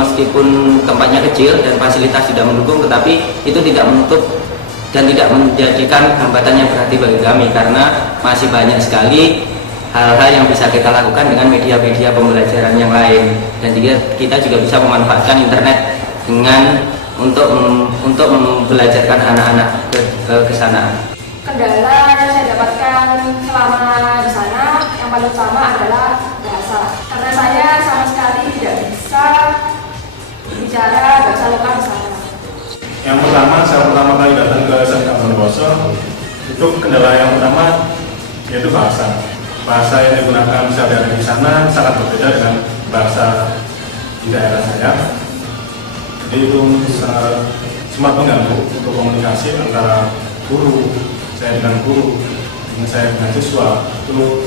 meskipun tempatnya kecil dan fasilitas tidak mendukung, tetapi itu tidak menutup dan tidak menjadikan hambatan yang berarti bagi kami, karena masih banyak sekali hal-hal yang bisa kita lakukan dengan media-media pembelajaran yang lain, dan kita juga bisa memanfaatkan internet dengan untuk membelajarkan anak-anak ke sana. Kendala yang saya dapatkan selama di sana yang paling utama adalah bahasa, karena saya sama sekali tidak bisa bicara bahasa lokal di sana. Yang pertama, saya pertama kali datang ke SMK Bondowoso, itu kendala yang pertama yaitu bahasa. Bahasa yang digunakan sehari-hari di sana sangat berbeda dengan bahasa di daerah saya. Jadi itu sempat mengganggu untuk komunikasi antara guru, saya dengan guru, dengan saya dengan siswa. Itu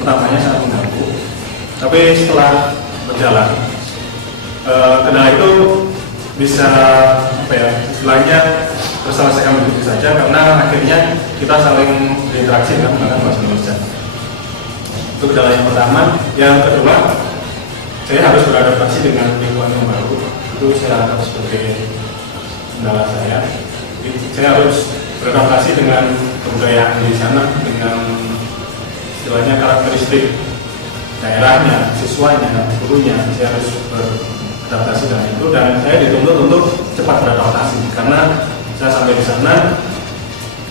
pertamanya sangat mengganggu. Tapi setelah berjalan, kendala itu bisa istilahnya terselesaikan begitu saja, karena akhirnya kita saling berinteraksi dengan menggunakan bahasa Indonesia. Itu kendala yang pertama. Yang kedua, saya harus beradaptasi dengan lingkungan yang baru. Itu saya anggap sebagai kendala saya. Saya harus beradaptasi dengan kebudayaan di sana, dengan istilahnya karakteristik daerahnya, siswanya, gurunya. Saya harus beradaptasi dengan itu, dan saya dituntut untuk cepat beradaptasi, karena saya sampai di sana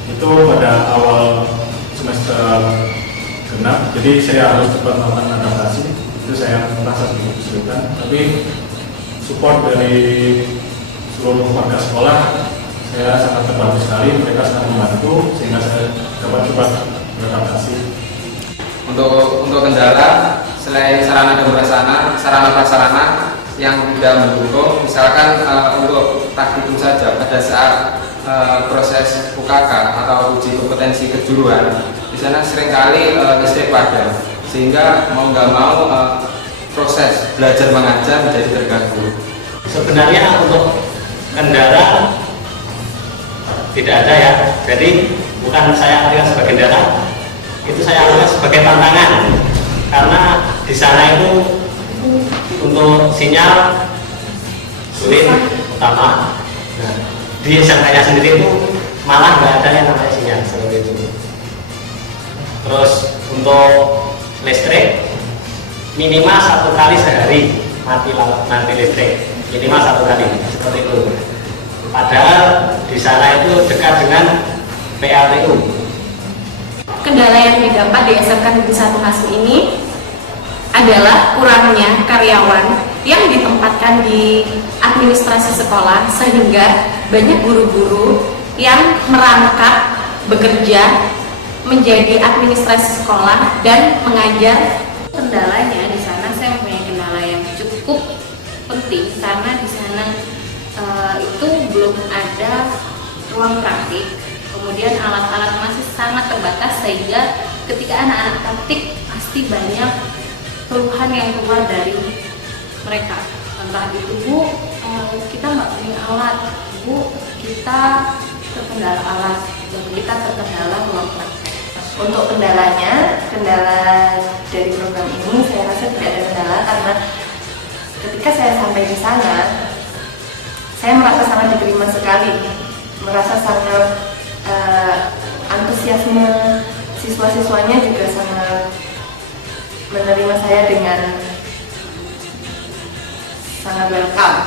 itu pada awal semester genap, jadi saya harus cepat melakukan adaptasi. Itu saya merasa cukup kesulitan, tapi support dari seluruh warga sekolah saya sangat terbantu sekali. Mereka sangat membantu sehingga saya dapat cepat beradaptasi. Untuk kendala, selain sarana dan prasarana yang tidak mendukung, misalkan untuk praktikum saja pada saat proses UKK atau uji kompetensi kejuruan, di sana seringkali listrik padam, sehingga mau nggak mau proses belajar mengajar menjadi terganggu. Sebenarnya untuk kendala tidak ada ya, jadi bukan saya artikan sebagai kendala, itu saya artikan sebagai tantangan, karena di sana itu untuk sinyal sulit utama. Nah, di SMK-nya sendiri itu malah nggak ada yang namanya sinyal seperti itu. Terus untuk listrik minimal 1 kali sehari mati listrik, minimal 1 kali seperti itu. Padahal di sana itu dekat dengan PLTU. Kendala yang didapat di SMK Negeri 1 Hasil ini adalah kurangnya karyawan yang ditempatkan di administrasi sekolah, sehingga banyak guru-guru yang merangkap bekerja menjadi administrasi sekolah dan mengajar. Kendalanya di sana saya mempunyai kendala yang cukup penting, karena di sana itu belum ada ruang praktik, kemudian alat-alat masih sangat terbatas, sehingga ketika anak-anak praktik pasti banyak keluhan yang keluar dari mereka, entah itu Bu, kita nggak punya alat, Bu, kita terkendala alat, dan kita terkendala ruang praktek. Untuk kendala dari program ini saya rasa tidak ada kendala, karena ketika saya sampai di sana saya merasa sangat diterima sekali, merasa sangat antusiasme siswa-siswanya juga sangat menerima saya dengan sangat welcome.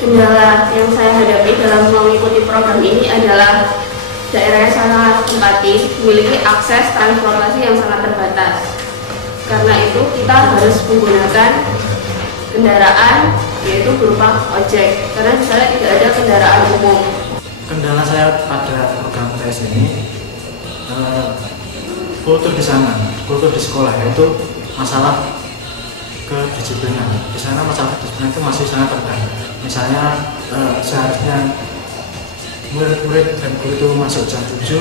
Kendala yang saya hadapi dalam mengikuti program ini adalah daerahnya sangat tempati, memiliki akses transportasi yang sangat terbatas. Karena itu kita harus menggunakan kendaraan, yaitu berupa ojek, karena di sana tidak ada kendaraan umum. Kendala saya pada program tes ini kultur di sana, kultur di sekolah, yaitu masalah kedisiplinan. Di sana masalah kedisiplinan itu masih sangat rendah. Misalnya seharusnya murid-murid dan guru itu masuk jam 7,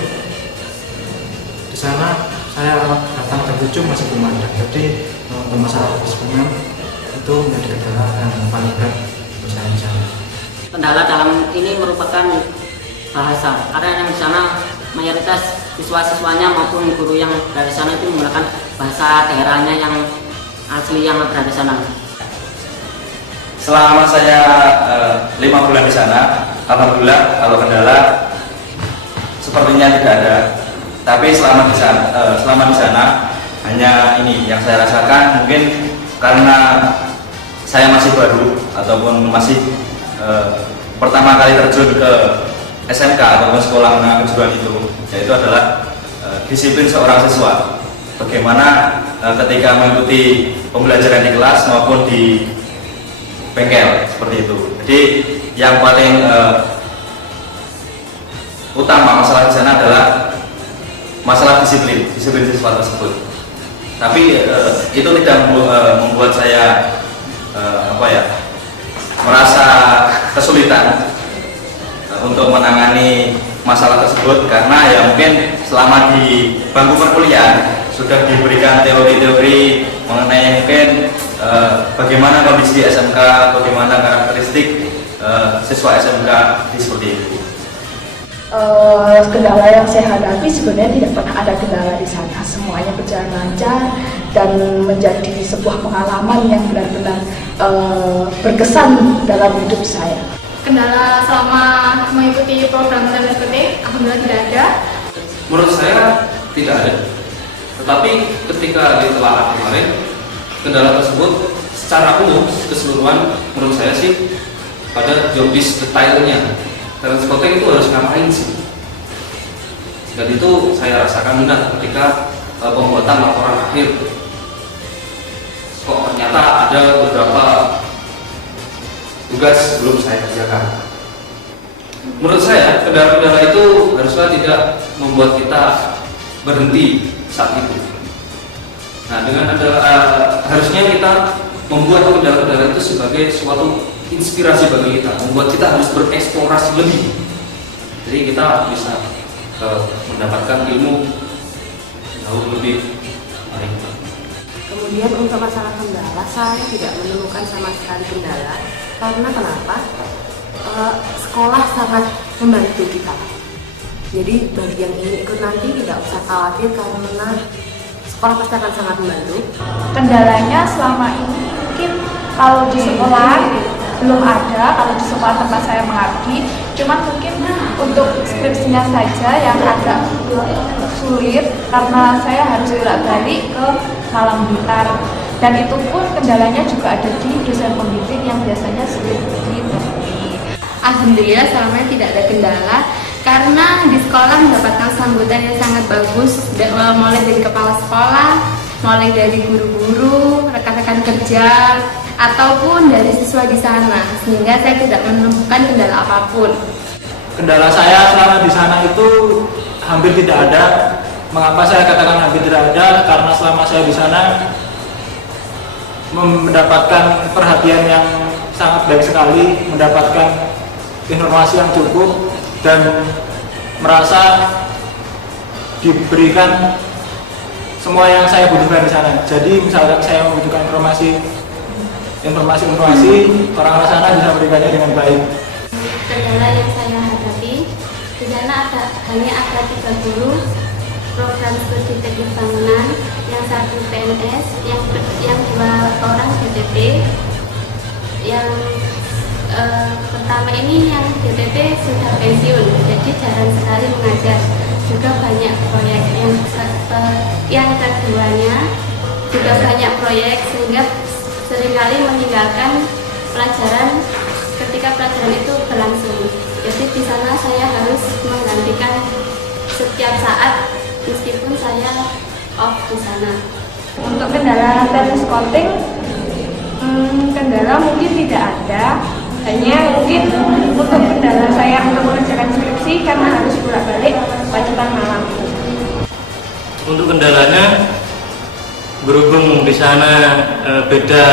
di sana saya datang jam 7 masih belum ada. Jadi untuk masalah kedisiplinan itu menjadi kendala yang paling berat untuk saya di sana. Kendala dalam ini merupakan bahasa, karena yang di sana mayoritas siswa-siswanya maupun guru yang dari sana itu menggunakan bahasa daerahnya yang asli yang berada di sana. Selama saya 5 bulan di sana, alhamdulillah kalau kendala sepertinya tidak ada. Tapi selama di sana hanya ini yang saya rasakan, mungkin karena saya masih baru ataupun masih pertama kali terjun ke SMK ataupun sekolah menengah kejuruan itu, yaitu adalah disiplin seorang siswa. Bagaimana ketika mengikuti pembelajaran di kelas maupun di bengkel seperti itu. Jadi yang paling utama masalah di sana adalah masalah disiplin siswa tersebut. Tapi itu tidak membuat saya merasa kesulitan untuk menangani masalah tersebut, karena ya mungkin selama di bangku perkuliahan sudah diberikan teori-teori mengenai mungkin bagaimana kondisi SMK, bagaimana karakteristik siswa SMK seperti itu. Kendala yang saya hadapi sebenarnya tidak pernah ada kendala di sana, semuanya berjalan lancar dan menjadi sebuah pengalaman yang benar-benar berkesan dalam hidup saya. Kendala selama mengikuti program SPT, alhamdulillah tidak ada. Menurut saya tidak ada. Tetapi ketika ditelaah kemarin, kendala tersebut secara umum keseluruhan menurut saya sih pada job desk detailnya. Transporting itu harus ngapain sih? Dan itu saya rasakan benar ketika pembuatan laporan akhir. Kok ternyata ada beberapa tugas belum saya kerjakan. Menurut saya kendala-kendala itu harusnya tidak membuat kita berhenti saat itu. Nah, dengan harusnya kita membuat kendala-kendala itu sebagai suatu inspirasi bagi kita, membuat kita harus bereksplorasi lebih. Jadi kita bisa mendapatkan ilmu jauh lebih baik. Kemudian untuk masalah kendala, saya tidak menemukan sama sekali kendala. Karena kenapa? Sekolah sangat membantu kita. Jadi bagi yang ingin ikut nanti tidak usah khawatir karena sekolah pasti akan sangat membantu. Kendalanya selama ini mungkin kalau di sekolah belum ada, kalau di sekolah tempat saya mengabdi, cuman mungkin untuk skripsinya saja yang agak sulit karena saya harus bolak-balik ke Malang Blitar, dan itu pun kendalanya juga ada di dosen pembimbing yang biasanya sulit ditemui. Alhamdulillah selama tidak ada kendala karena di sekolah mendapatkan sambutan yang sangat bagus, mulai dari kepala sekolah, mulai dari guru-guru, rekan-rekan kerja, ataupun dari siswa di sana, sehingga saya tidak menemukan kendala apapun. Kendala saya selama di sana itu hampir tidak ada. Mengapa saya katakan hampir tidak ada? Karena selama saya di sana mendapatkan perhatian yang sangat baik sekali, mendapatkan informasi yang cukup, dan merasa diberikan semua yang saya butuhkan di sana. Jadi misalkan saya membutuhkan informasi, orang-orang sana bisa memberikannya dengan baik. Kendala yang saya hadapi di sana hanya ada 3 guru, program studi teknik bangunan, yang 1 PNS, yang 2 orang DTP. Yang pertama ini yang DTP sudah pensiun, jadi jarang sekali mengajar. Juga banyak proyek. Yang keduanya juga banyak proyek, sehingga seringkali meninggalkan pelajaran ketika pelajaran itu berlangsung. Jadi di sana saya harus menggantikan setiap saat meskipun saya off di sana. Untuk kendala teknis coating, kendala mungkin tidak ada. Hanya mungkin untuk kendala saya untuk mengerjakan skripsi karena harus bolak-balik kewajiban malam. Untuk kendalanya, berhubung di sana beda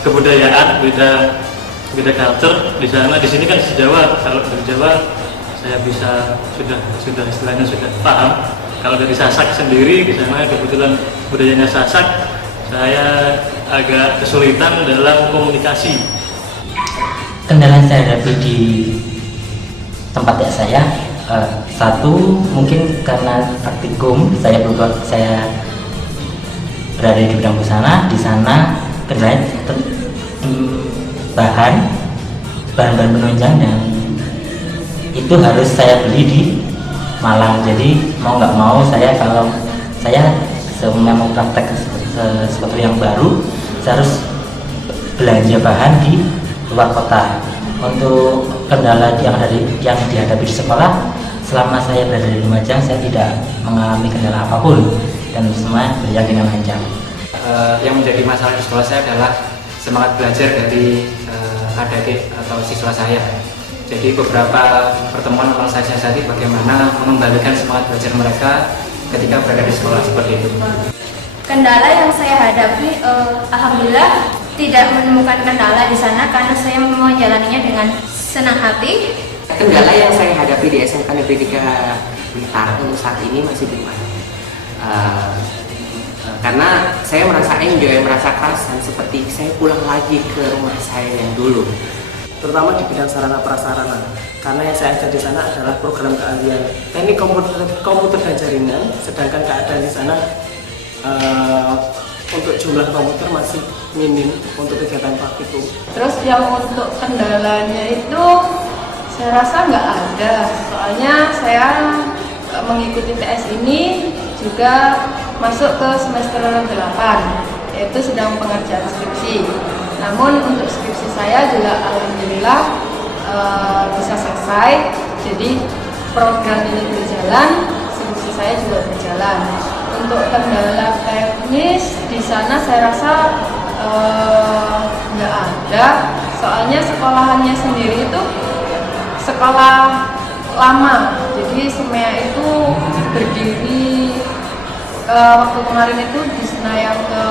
kebudayaan, beda culture di sana. Di sini kan di Jawa, kalau dari Jawa saya sudah istilahnya sudah paham. Kalau dari Sasak sendiri di sana kebetulan budayanya Sasak, saya agak kesulitan dalam komunikasi. Kendala yang saya hadapi di tempat saya, satu mungkin karena praktikum saya berada di bidang busana. Di sana kendalanya bahan-bahan penunjang yang itu harus saya beli di Malang. Jadi mau nggak mau kalau saya mau praktek sesuatu yang baru, saya harus belanja bahan di luar kota. Untuk kendala yang dihadapi di sekolah, selama saya berada di Lumajang, saya tidak mengalami kendala apapun dan semua berjalan dengan lancar. Yang menjadi masalah di sekolah saya adalah semangat belajar dari adik-adik atau siswa saya. Jadi beberapa pertemuan memang saya siasati bagaimana mengembalikan semangat belajar mereka ketika berada di sekolah seperti itu. Kendala yang saya hadapi, alhamdulillah tidak menemukan kendala di sana karena saya menjalaninya dengan senang hati. Kendala yang saya hadapi di SMK Negeri 3 Blitar untuk saat ini masih belum ada. Karena saya merasa enjoy, merasa kerasan seperti saya pulang lagi ke rumah saya yang dulu. Terutama di bidang sarana prasarana, karena yang saya ajar di sana adalah program keahlian teknik komputer dan jaringan, sedangkan keadaan di sana untuk jumlah komputer masih minim untuk kegiatan praktikum. Terus yang untuk kendalanya itu saya rasa nggak ada, soalnya saya mengikuti TS ini juga masuk ke semester 8, yaitu sedang pengerjaan skripsi. Namun untuk skripsi saya juga alhamdulillah bisa selesai. Jadi program ini berjalan, skripsi saya juga berjalan. Untuk kendala teknis di sana saya rasa nggak ada. Soalnya sekolahannya sendiri itu sekolah lama. Jadi SEMEA itu berdiri waktu kemarin itu di Senayan ke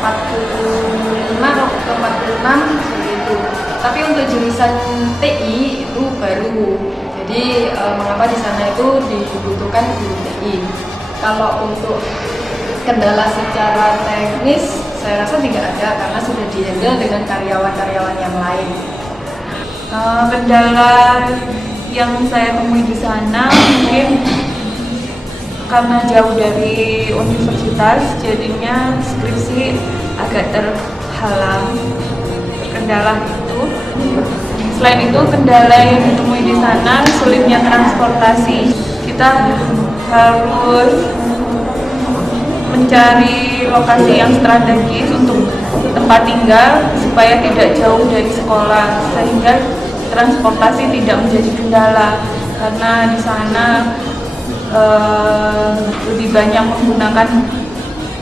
45 atau ke 46 seperti itu. Tapi untuk jurusan TI itu baru. Jadi mengapa di sana itu dibutuhkan guru TI. Kalau untuk kendala secara teknis saya rasa tidak ada karena sudah dihandle dengan karyawan-karyawan yang lain. Kendala yang saya temui di sana mungkin karena jauh dari universitas, jadinya skripsi agak terhalang terkendala itu. Selain itu, kendala yang ditemui di sana sulitnya transportasi. Kita harus mencari lokasi yang strategis untuk tempat tinggal supaya tidak jauh dari sekolah, sehingga transportasi tidak menjadi kendala karena di sana lebih banyak menggunakan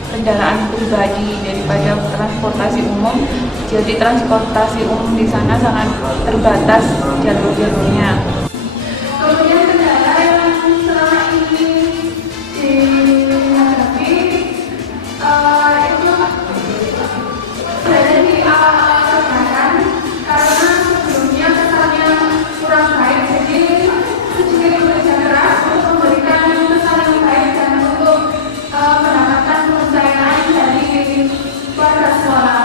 kendaraan pribadi daripada transportasi umum. Jadi transportasi umum di sana sangat terbatas jalur-jalurnya. Kemudian kendala yang selama ini dihadapi itu berada di awal-awal sekarang karena sebelumnya kesannya kurang baik, jadi sedikit bekerja keras untuk memberikan kesan yang baik dan untuk mendapatkan kepercayaan dari warga sekolah.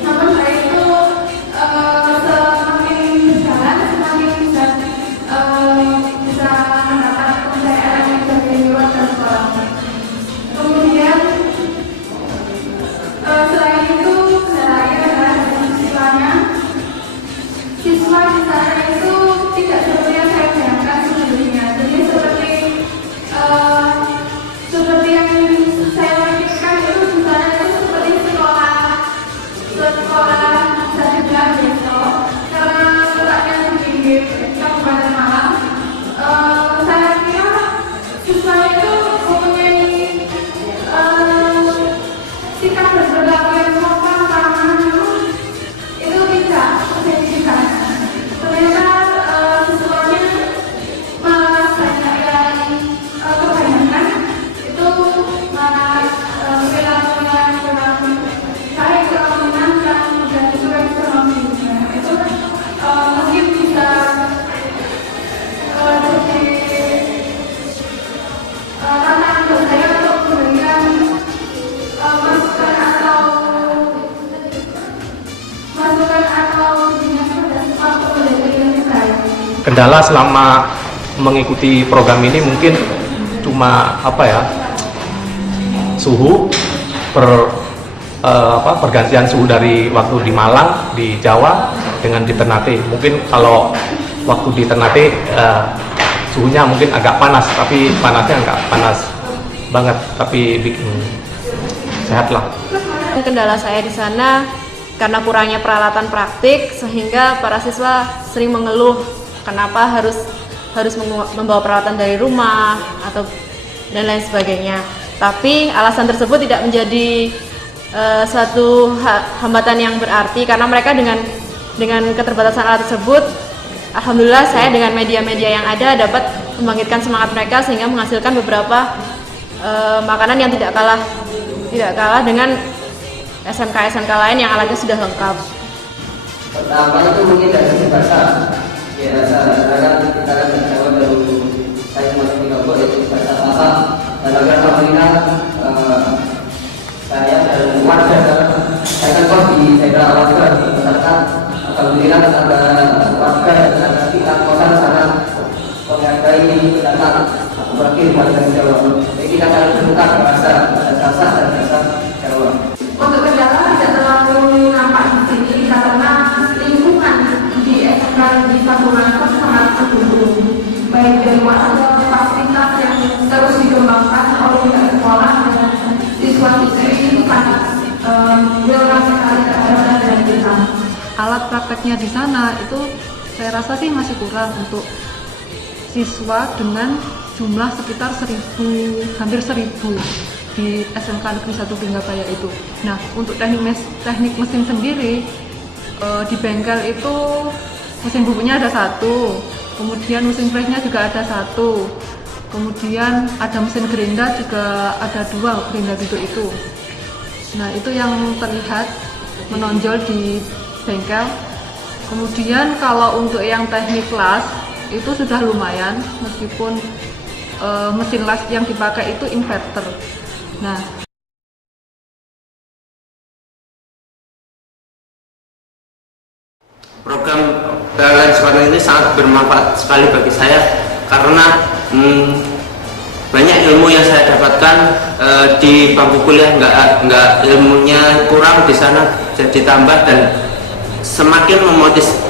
Namun setelah itu semakin berjalan semakin bisa mendapat kepercayaan dari warga sekolah. Kemudian selain itu kendalanya adalah dari siswanya. Siswa di sana itu tidak seperti yang saya bayangkan sebelumnya. Jadi seperti yang saya pikirkan itu di sana itu seperti sekolah bisa dibilang besok. Karena letaknya di Kabupaten Malang, saya kira siswanya itu mempunyai sikap berperilaku yang sopan, ramah, itu tidak terjadi di sana. Ternyata siswanya malah banyak yang kebanyakan itu malah perilaku yang kurang baik, kurang menyenangkan, dan juga kurang menyenangkan. Itu mungkin bisa jadi tantangan buat saya untuk memberikan masukan atau dinas untuk menjadi lebih baik. Kendala selama mengikuti program ini mungkin cuma suhu per pergantian suhu dari waktu di Malang, di Jawa dengan di Ternate. Mungkin kalau waktu di Ternate suhunya mungkin agak panas, tapi panasnya nggak panas banget, tapi bikin sehat lah. Kendala saya di sana karena kurangnya peralatan praktik, sehingga para siswa sering mengeluh kenapa harus membawa peralatan dari rumah atau dan lain sebagainya. Tapi alasan tersebut tidak menjadi suatu hambatan yang berarti, karena mereka dengan keterbatasan alat tersebut, alhamdulillah saya dengan media-media yang ada dapat membangkitkan semangat mereka sehingga menghasilkan beberapa makanan yang tidak kalah dengan SMK lain yang alatnya sudah lengkap. Pertama itu mungkin dari sisi bahasa, ya saya kita menjawab dari saya masuk di Lombok yaitu bahasa Sapa. Dan agar alhamdulillah saya dan warga saya kan kos di daerah warga masyarakat, alhamdulillah ada warga dan sekitar kosan sangat menghargai datang wakil warga Jawa. Jadi kita akan berbuka bahasa Sasa dan bahasa Jawa. Untuk kendala tidak terlalu nampak di sini karena lingkungan di SMK di Sambungan pun sangat mendukung, baik dari fasilitas yang terus dikembangkan oleh pihak sekolah dan siswa-siswi itu sangat welcome sekali terhadap dari kita. Alat prakteknya di sana itu saya rasa sih masih kurang untuk siswa dengan jumlah sekitar 1.000, hampir 1.000 di SMK Negeri 1 Pinggabaya itu. Nah, untuk teknik mesin sendiri di bengkel itu mesin bukunya ada 1, kemudian mesin pressnya juga ada 1, kemudian ada mesin gerinda juga ada 2 gerinda duduk itu. Nah, itu yang terlihat menonjol di bengkel. Kemudian kalau untuk yang teknik las itu sudah lumayan, meskipun mesin las yang dipakai itu inverter. Nah, program PLN seperti ini sangat bermanfaat sekali bagi saya karena banyak ilmu yang saya dapatkan di bangku kuliah, nggak ilmunya kurang di sana, jadi tambah dan semakin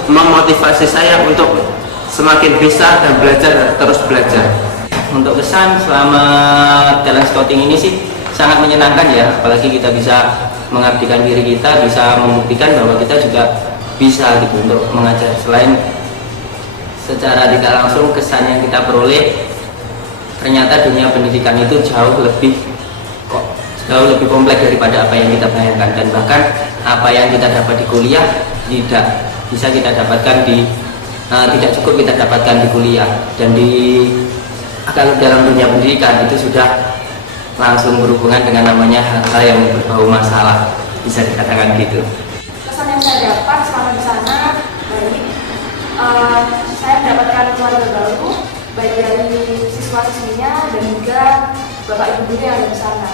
memotivasi saya untuk semakin bisa dan terus belajar. Untuk kesan selama talent scouting ini sih sangat menyenangkan ya, apalagi kita bisa mengabdikan diri kita, bisa membuktikan bahwa kita juga bisa gitu untuk mengajar. Selain secara tidak langsung, kesan yang kita peroleh ternyata dunia pendidikan itu jauh lebih kompleks daripada apa yang kita bayangkan, dan bahkan apa yang kita dapat di kuliah tidak bisa kita dapatkan tidak cukup kita dapatkan di kuliah. Dan kalau dalam dunia pendidikan itu sudah langsung berhubungan dengan namanya hal-hal yang berbau masalah, bisa dikatakan gitu. Kesan yang saya dapat selama di sana baik, saya mendapatkan keluarga baru, baik dari siswa-siswinya dan juga bapak ibu guru yang ada di sana.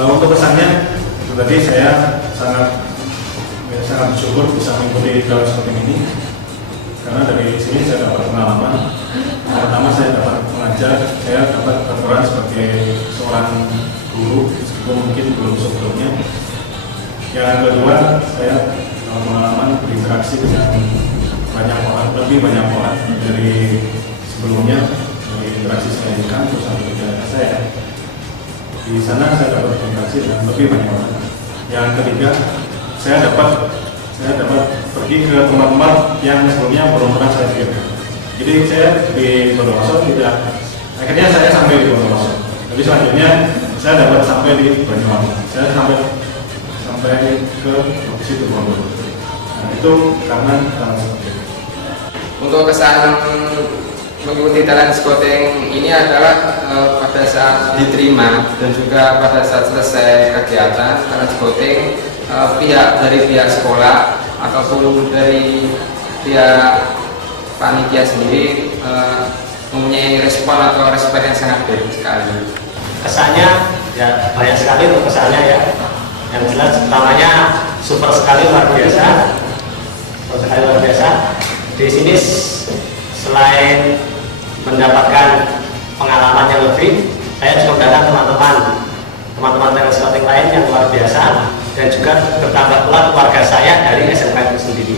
Untuk kesannya, tadi saya sangat bersyukur bisa mengikuti dalam seperti ini, karena dari sini saya dapat pengalaman. Pertama, saya dapat mengajar, saya dapat berperan sebagai seorang guru, meskipun mungkin belum sebelumnya. Yang kedua, saya dapat pengalaman berinteraksi dengan banyak orang, lebih banyak orang dari sebelumnya, dari interaksi saya di kampus atau di daerah saya. Di sana saya dapat berinteraksi dengan lebih banyak orang. Yang ketiga, saya dapat pergi ke tempat-tempat yang sebelumnya belum pernah saya pikirkan. Jadi saya di Bondowoso akhirnya saya sampai di Bondowoso. Jadi selanjutnya saya dapat sampai di Banyuwangi. Saya sampai ke situ Bondowoso. Nah, itu karena seperti itu. Untuk kesan mengikuti talent scouting ini adalah pada saat diterima dan juga pada saat selesai kegiatan talent scouting, dari pihak sekolah ataupun dari pihak panitia sendiri mempunyai respon atau respect yang sangat baik sekali. Kesannya ya banyak sekali untuk kesannya ya. Yang jelas pertamanya super sekali, luar biasa. Di sini selain mendapatkan pengalaman yang lebih, saya juga mendapatkan teman-teman talent scouting lain yang luar biasa. dan juga bertambah pula keluarga saya dari SMK itu sendiri.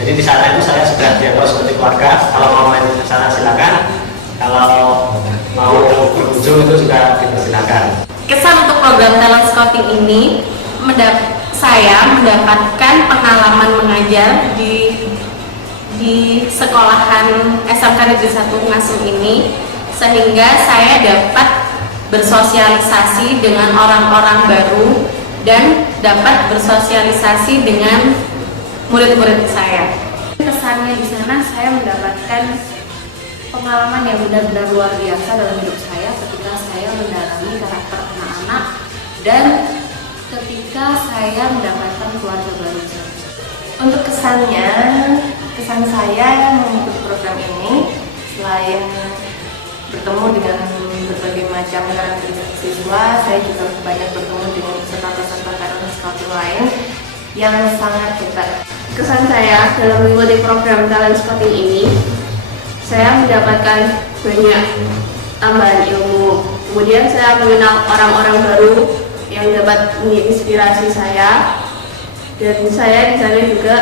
Jadi di sana itu saya sudah dianggap seperti keluarga. Kalau mau main ke sana silakan. Kalau mau berkunjung itu juga dipersilakan. Kesan untuk program talent scouting ini, saya mendapatkan pengalaman mengajar di sekolahan SMK Negeri 1 Ngasem ini, sehingga saya dapat bersosialisasi dengan orang-orang baru dan dapat bersosialisasi dengan murid-murid saya. Kesannya di sana saya mendapatkan pengalaman yang benar-benar luar biasa dalam hidup saya ketika saya mendalami karakter anak-anak dan ketika saya mendapatkan keluarga baru. Untuk kesan saya mengikuti program ini, selain bertemu dengan berbagai macam karakteristik siswa, saya juga banyak bertemu dengan peserta-peserta talent scouting lain yang sangat hebat. Kesan saya dalam mengikuti program talent scouting ini, saya mendapatkan banyak tambahan ilmu. Kemudian saya mengenal orang-orang baru yang dapat menginspirasi saya, dan saya di sana juga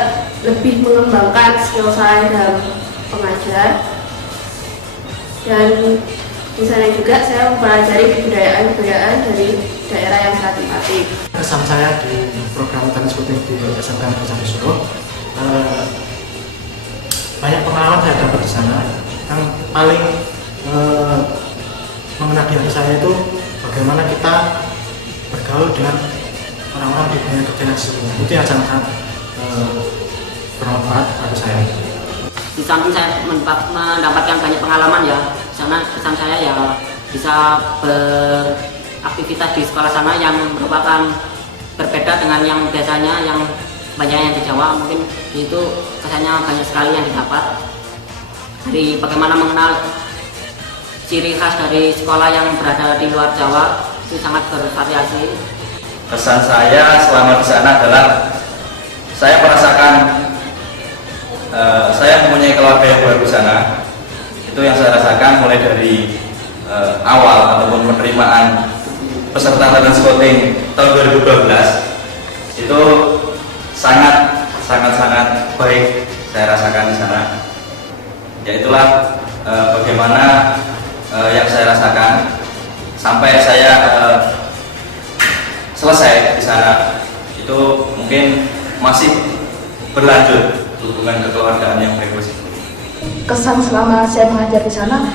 lebih mengembangkan skill saya dalam mengajar. Dan di sana juga saya mempelajari kebudayaan-kebudayaan dari daerah yang saya tempati. Kesan saya di program talent scouting di SMK Negeri 1 Solo, banyak pengalaman saya dapat di sana. Yang paling mengena di hati saya itu bagaimana kita bergaul dengan orang-orang di dunia kerja yang sesungguhnya. Itu yang sangat bermanfaat bagi saya. Di samping saya mendapatkan banyak pengalaman ya, di sana kesan saya ya bisa beraktivitas di sekolah sana yang merupakan berbeda dengan yang biasanya yang banyak yang di Jawa. Mungkin di situ kesannya banyak sekali yang didapat dari bagaimana mengenal ciri khas dari sekolah yang berada di luar Jawa, itu sangat bervariasi. Kesan saya selama di sana adalah saya merasakan saya mempunyai keluarga yang baru di sana. Itu yang saya rasakan mulai dari awal ataupun penerimaan peserta talent scouting tahun 2012 itu sangat baik saya rasakan di sana. Ya itulah bagaimana yang saya rasakan sampai saya selesai di sana. Itu mungkin masih berlanjut hubungan kekeluargaan yang baik. Kesan selama saya mengajar di sana,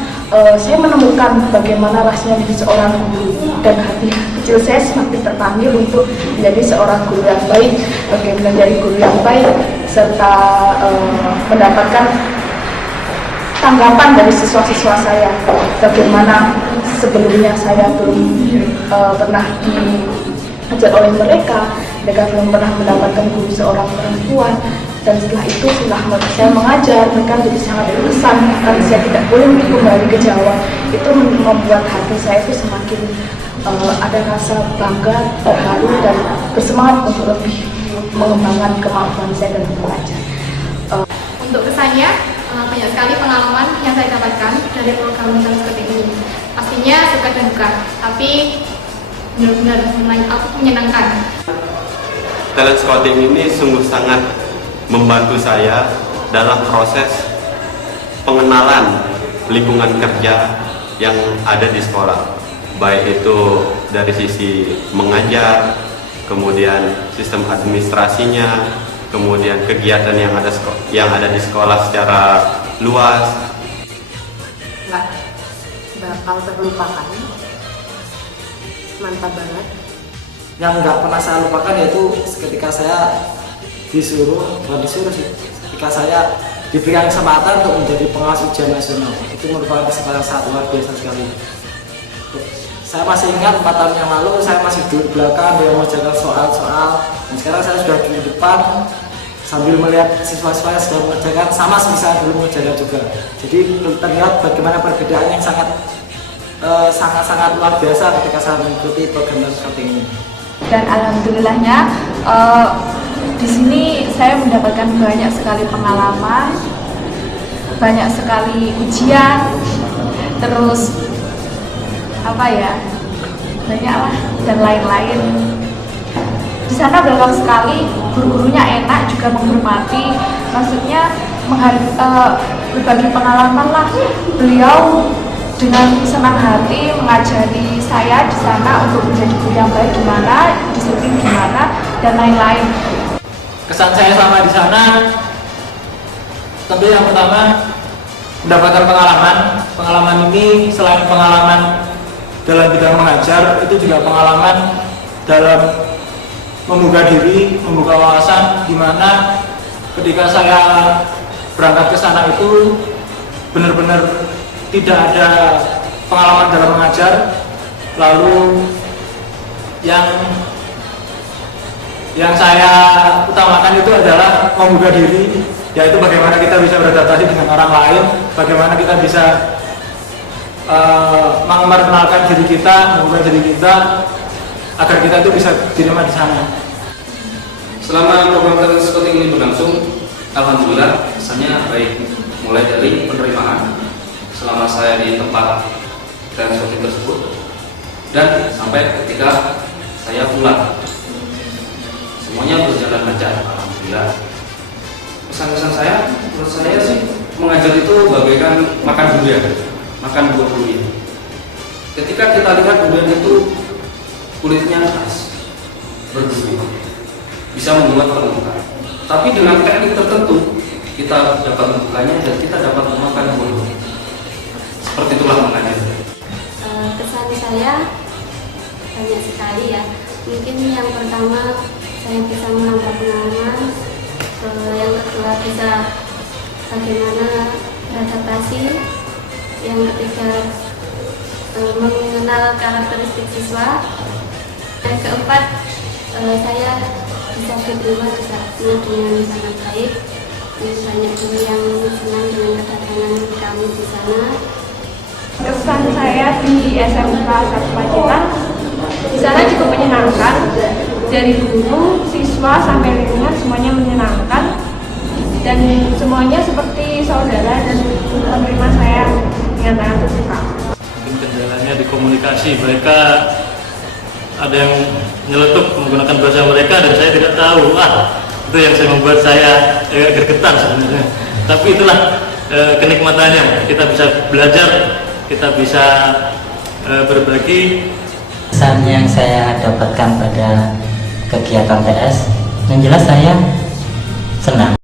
saya menemukan bagaimana rasanya menjadi seorang guru, dan hati kecil saya semakin terpanggil untuk menjadi seorang guru yang baik, bagaimana menjadi guru yang baik, serta mendapatkan tanggapan dari siswa-siswa saya, bagaimana sebelumnya saya belum pernah diajar oleh mereka belum pernah mendapatkan guru seorang perempuan. Dan setelah itu, setelah saya mengajar, mereka jadi sangat berkesan, karena saya tidak boleh untuk kembali ke Jawa. Itu membuat hati saya itu semakin ada rasa bangga, terharu, dan bersemangat untuk lebih mengembangkan kemampuan saya dalam mengajar. Untuk kesannya, banyak sekali pengalaman yang saya dapatkan dari program talent scouting ini. Pastinya suka dan duka, tapi benar-benar menyenangkan. Talent scouting ini sungguh sangat membantu saya dalam proses pengenalan lingkungan kerja yang ada di sekolah, baik itu dari sisi mengajar, kemudian sistem administrasinya, kemudian kegiatan yang ada di sekolah secara luas. Nggak bakal terlupakan, mantap banget. Yang nggak pernah saya lupakan yaitu ketika saya ketika saya diberikan kesempatan untuk menjadi pengawas ujian nasional. Itu merupakan kesempatan yang sangat luar biasa sekali. Saya masih ingat 4 tahun yang lalu saya masih duduk di belakang dan mengerjakan soal-soal, dan sekarang saya sudah di depan sambil melihat siswa-siswa yang sedang mengerjakan sama semisal dulu mengerjakan juga. Jadi terlihat bagaimana perbedaan yang sangat luar biasa ketika saya mengikuti program scouting ini. Dan alhamdulillahnya di sini saya mendapatkan banyak sekali pengalaman, banyak sekali ujian, terus banyaklah dan lain-lain. Di di sana gampang sekali, guru-gurunya enak, juga menghormati, maksudnya berbagi pengalaman lah. Beliau dengan senang hati mengajari saya di sana untuk menjadi guru yang baik gimana, disiplin gimana, dan lain-lain. Kesan saya selama di sana, tentu yang pertama mendapatkan pengalaman. Pengalaman ini selain pengalaman dalam bidang mengajar, itu juga pengalaman dalam membuka diri, membuka wawasan, di mana ketika saya berangkat ke sana itu benar-benar tidak ada pengalaman dalam mengajar. Lalu yang saya utamakan itu adalah membuka diri, yaitu bagaimana kita bisa beradaptasi dengan orang lain, bagaimana kita bisa memperkenalkan diri kita, membuka diri kita agar kita itu bisa diterima di sana. Selama program talent scouting ini berlangsung, alhamdulillah kesannya baik, mulai dari penerimaan selama saya di tempat talent scouting tersebut dan sampai ketika saya pulang, semuanya berjalan lancar, alhamdulillah. Pesan-pesan saya, menurut saya sih mengajar itu bagaikan makan durian, makan buah durian. Ketika kita lihat durian itu kulitnya keras, berduri, bisa membuat terluka. Tapi dengan teknik tertentu kita dapat membukanya dan kita dapat memakan buah. Seperti itulah mengajar. Kesan saya banyak sekali ya. Mungkin yang pertama saya bisa menambah pengalaman, yang kedua bisa bagaimana beradaptasi, yang ketiga mengenal karakteristik siswa, yang keempat saya bisa diterima di sana dengan sangat baik. Banyak guru yang senang dengan kedatangan kami di sana. Kesan saya di SMK 1 Pacitan, di sana cukup menyenangkan. Dari guru, siswa sampai lingkungan semuanya menyenangkan, dan semuanya seperti saudara dan penerima saya dengan sangat terbuka. Mungkin kendalanya di komunikasi, mereka ada yang nyeletuk menggunakan bahasa mereka dan saya tidak tahu. Itu yang membuat saya gergetan sebenarnya. Tapi itulah kenikmatannya, kita bisa belajar, kita bisa berbagi. Kesan yang saya dapatkan pada kegiatan TS, yang jelas saya senang.